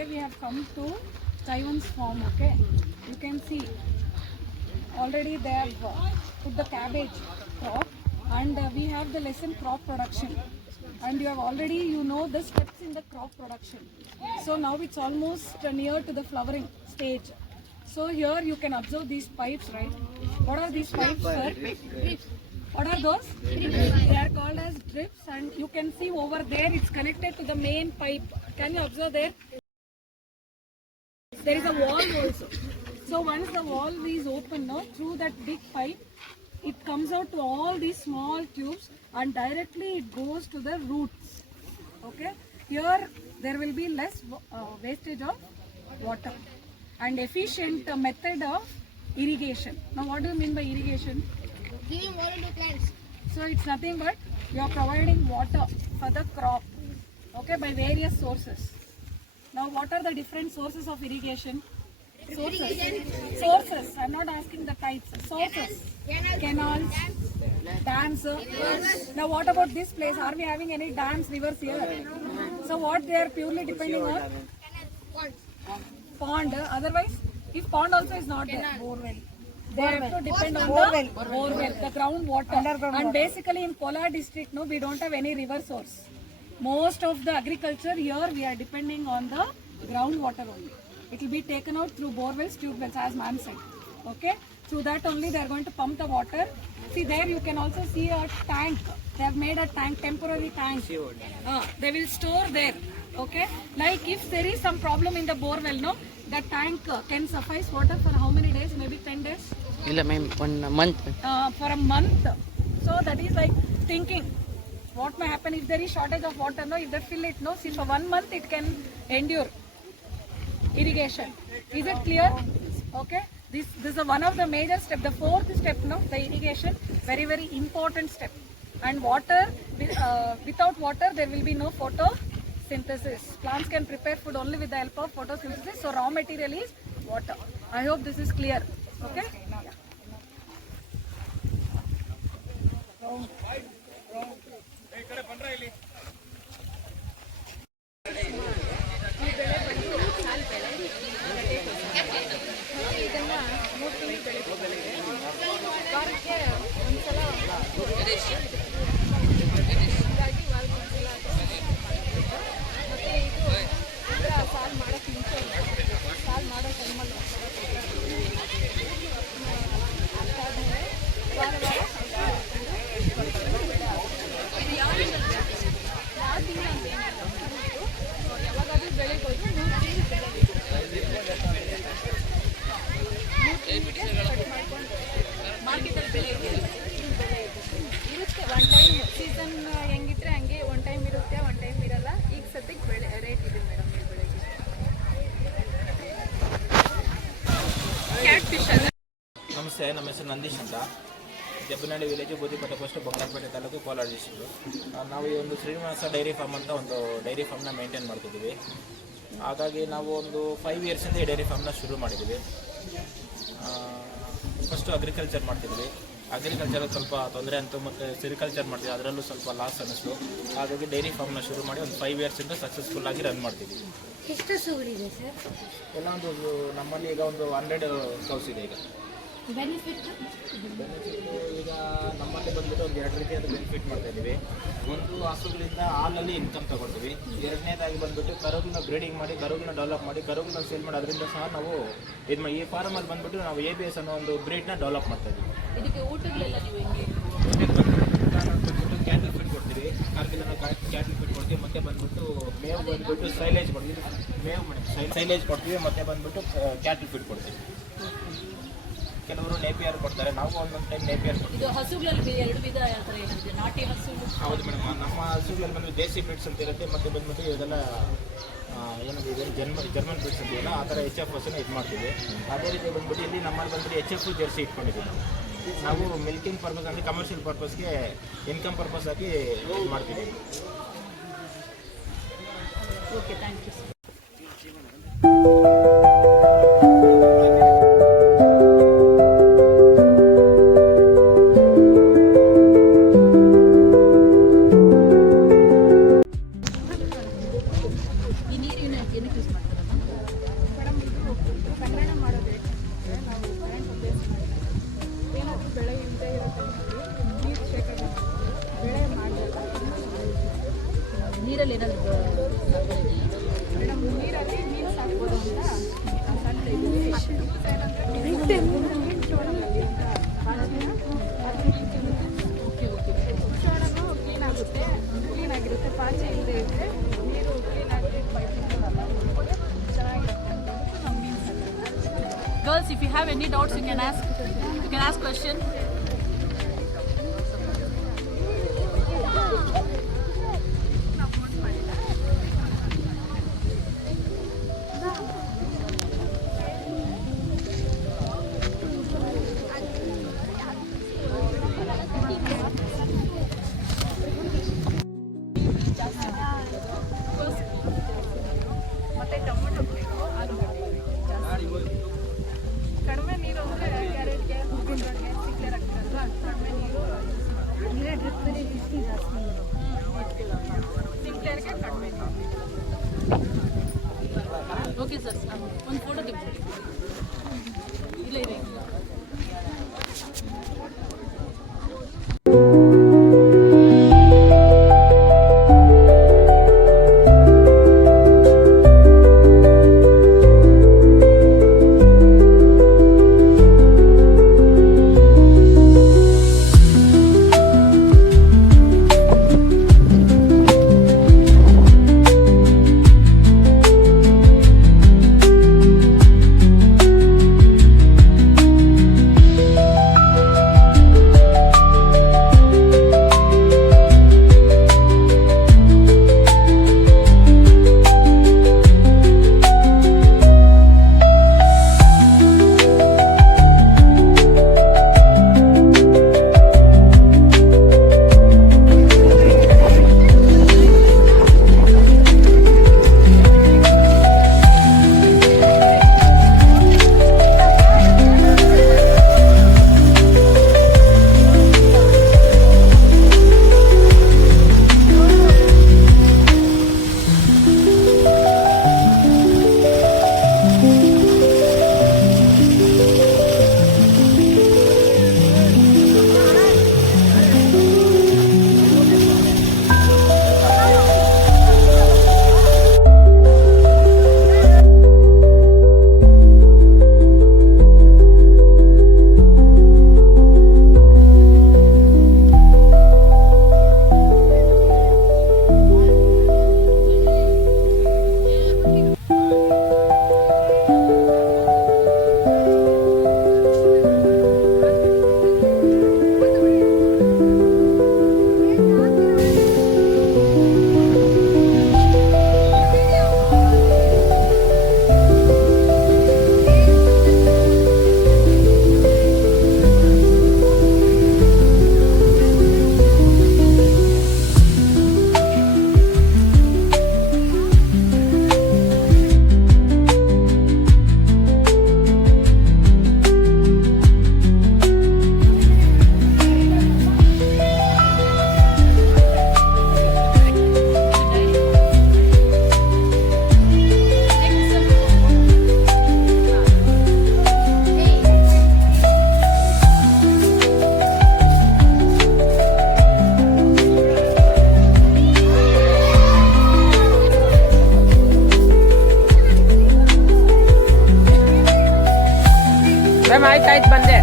today we have come to Taiwan's farm, okay? You can see already they have put the cabbage crop, and we have the lesson crop production, and you have already, you know, the steps in the crop production. So now it's almost near to the flowering stage. So here you can observe these pipes, right? What are these pipes, sir? Drips. What are those? They are called as drips, and you can see over there it's connected to the main pipe. Can you observe there? There is a wall also. So once the wall is open, no, through that big pipe, it comes out to all these small tubes and directly it goes to the roots. Okay? Here there will be less wastage of water and efficient method of irrigation. Now what do you mean by irrigation? Giving water to plants. So it's nothing but you are providing water for the crop, okay, by various sources. Now what are the different sources of irrigation? Sources. I'm not asking the types. Sources. Canals, dams. Now what about this place? Are we having any dams, rivers here? So what they are purely depending on? Pond. Otherwise, if pond also is not there, borewell. They have to depend on the borewell, the groundwater. And basically in Kolar district, no, we don't have any river source. Most of the agriculture here we are depending on the groundwater only. It will be taken out through borewells, tube wells, as ma'am said. Okay? Through that only they are going to pump the water. See there you can also see a tank. They have made a tank, temporary tank. They will store there. Okay? Like if there is some problem in the borewell, no, the tank can suffice water for how many days? Maybe 10 days? Illa ma'am, 1 month. For a month. So that is like thinking. What may happen if there is shortage of water? No, if they fill it, no, see for 1 month it can endure irrigation. Is it clear? Okay. This is one of the major steps. The fourth step, no, the irrigation, very very important step. And water, without water there will be no photosynthesis. Plants can prepare food only with the help of photosynthesis. So raw material is water. I hope this is clear. Okay. ಇರುತ್ತೆ one time season ಹೆಂಗಿದ್ರೆ ಹಂಗೆ one time ಇರುತ್ತೆ one time ಇರಲ್ಲ. ಈಗ ಸದ್ಯಕ್ಕೆ ಬೆಳೆ rate ಇದೆ madam ಈ ಬೆಳೆಗೆ. ಕ್ಯಾಟ್ ಫಿಶ್ ಅಲ್ಲ. ನಮಸ್ತೆ, ನಮ್ಮ ಹೆಸರು ನಂದೀಶ್ ಅಂತ. Jabbanahalli village, Boodipete post, Bangarapet taluk, Kolar district. ನಾವು ಈ ಒಂದು ಶ್ರೀನಿವಾಸ ಡೈರಿ ಫಾರ್ಮ್ ಅಂತ ಒಂದು ಡೈರಿ ಫಾರ್ಮ್ನ ಮೇಂಟೈನ್ ಮಾಡ್ತಿದ್ದೀವಿ. ಹಾಗಾಗಿ ನಾವು ಒಂದು 5 ಇಯರ್ಸಿಂದ ಈ ಡೈರಿ ಫಾರ್ಮ್ನ ಶುರು ಮಾಡಿದ್ದೀವಿ. ಫಸ್ಟು ಅಗ್ರಿಕಲ್ಚರ್ ಮಾಡ್ತಿದ್ವಿ. ಅಗ್ರಿಕಲ್ಚರಲ್ಲಿ ಸ್ವಲ್ಪ ತೊಂದರೆ ಅಂತು, ಮತ್ತು ಸಿರಿಕಲ್ಚರ್ ಮಾಡ್ತೀವಿ, ಅದರಲ್ಲೂ ಸ್ವಲ್ಪ ಲಾಸ್ ಅನ್ನಿಸ್ತು. ಹಾಗಾಗಿ ಡೈರಿ ಫಾರ್ಮ್ನ ಶುರು ಮಾಡಿ ಒಂದು 5 ಇಯರ್ಸಿಂದ ಸಕ್ಸಸ್ಫುಲ್ಲಾಗಿ ರನ್ ಮಾಡ್ತೀವಿ. ಎಷ್ಟು ಹಸುಗಳಿದೆ ಸರ್? ಎಲ್ಲ ಒಂದು ನಮ್ಮಲ್ಲಿ ಈಗ ಒಂದು 100 ಕೌಸ್ ಇದೆ. ಈಗ ಬೆನಿಫಿಟ್ ಈಗ ನಮ್ಮಲ್ಲಿ ಬಂದ್ಬಿಟ್ಟು ಒಂದು 2 ರೀತಿಯಾದ ಬೆನಿಫಿಟ್ ಮಾಡ್ತಾಯಿದ್ದೀವಿ. ಒಂದು, ಹಸುಗಳಿಂದ ಹಾಲಲ್ಲಿ ಇನ್ಕಮ್ ತಗೊಳ್ತೀವಿ. ಎರಡನೇದಾಗಿ ಬಂದ್ಬಿಟ್ಟು ಕರುಗಳನ್ನ ಬ್ರೀಡಿಂಗ್ ಮಾಡಿ, ಕರುಗಳನ್ನ ಡೆವಲಪ್ ಮಾಡಿ, ಕರುಗಳನ್ನ ಸೇಲ್ ಮಾಡಿ, ಅದರಿಂದ ಸಹ ನಾವು ಈ ಫಾರ್ಮಲ್ಲಿ ಬಂದ್ಬಿಟ್ಟು ನಾವು ABS ಅನ್ನೋ ಒಂದು ಬ್ರೀಡ್ನ ಡೆವಲಪ್ ಮಾಡ್ತಾಯಿದ್ದೀವಿ. ಇದಕ್ಕೆ ಊಟಗಳೆಲ್ಲ ನೀವು ಹೆಂಗೆ? ಕ್ಯಾಟಲ್ ಫೀಡ್ ಕೊಡ್ತೀವಿ, ಕಾರ್ಗಿಲನ್ನು ಕ್ಯಾಟಲ್ ಫೀಡ್ ಕೊಡ್ತೀವಿ. ಮತ್ತೆ ಬಂದ್ಬಿಟ್ಟು ಮೇವು ಬಂದ್ಬಿಟ್ಟು ಸೈಲೇಜ್ ಕೊಡ್ತೀವಿ, ಸೈಲೇಜ್ ಕೊಡ್ತೀವಿ. ಮತ್ತೆ ಬಂದ್ಬಿಟ್ಟು ಕ್ಯಾಟಲ್ ಫೀಡ್ ಕೊಡ್ತೀವಿ. ಕೆಲವರು ನೇಪಿಯರ್ ಕೊಡ್ತಾರೆ, ನಾವು ಒಂದೊಂದು ಟೈಮ್ ನೇಪಿಯರ್ ಕೊಡ್ತೀವಿ. ಹಸುಗಳಲ್ಲಿ 2 ವಿಧ ಯಾವ ಥರ ಏನಿದೆ? ನಾಟಿ ಹಸು? ಹೌದು ಮೇಡಮ್, ನಮ್ಮ ಹಸುಗಳಲ್ಲಿ ಬಂದು ದೇಸಿ ಬ್ರೀಡ್ಸ್ ಅಂತ ಇರುತ್ತೆ. ಮತ್ತೆ ಬಂದ್ಬಿಟ್ಟು ಇದೆಲ್ಲ ಏನಾಗಿದೆ ಜರ್ಮನ್ ಬ್ರೀಡ್ಸ್ ಅಂತೀವಲ್ಲ, ಆ ಥರ HF ಹಸುನ ಇದು ಮಾಡ್ತೀವಿ. ಅದೇ ರೀತಿ ಬಂದ್ಬಿಟ್ಟು ಇಲ್ಲಿ ನಮ್ಮಲ್ಲಿ ಬಂದ್ಬಿಟ್ಟು HF ಜರ್ಸಿ ಇಟ್ಕೊಂಡಿದ್ದೀವಿ. ನಾವು ಮಿಲ್ಕಿಂಗ್ ಪರ್ಪಸ್ ಅಂದರೆ ಕಮರ್ಷಿಯಲ್ ಪರ್ಪಸ್ಗೆ, ಇನ್ಕಮ್ ಪರ್ಪಸ್ ಆಗಿ ಮಾಡ್ತೀವಿ. Okay, thank you. ಈ ನೀರಿನ ಏನಕ್ಕೆ ಯೂಸ್ ಮಾಡ್ತಾರಲ್ಲ? If you have any doubts, you can ask. You can ask question. ಮತ್ತೆ ಟೊಮೊಟೊ ಬೇಕು, ಆಲೂಗಡ್ಡೆ ಕಡಿಮೆ ನೀರು ಅಂದರೆ ಕ್ಯಾರೆಟ್ಗೆ ಉದ್ದಿನಬೇಳೆಗೆ ಸಿಕ್ಲೇರ್ ಆಗ್ತಿರಲ್ವ, ಕಡಿಮೆ ನೀರು ಸಿಕ್ಲೇರ್ಗೆ ಕಡಿಮೆ ನೀರು. ಓಕೆ ಸರ್, ಒಂದು ಫೋಟೋ ತೆಗೆದು ಇಲ್ಲ ಇದೆ. ಮ್ಯಾಮ್ ಆಯ್ತು ಬಂದೆ.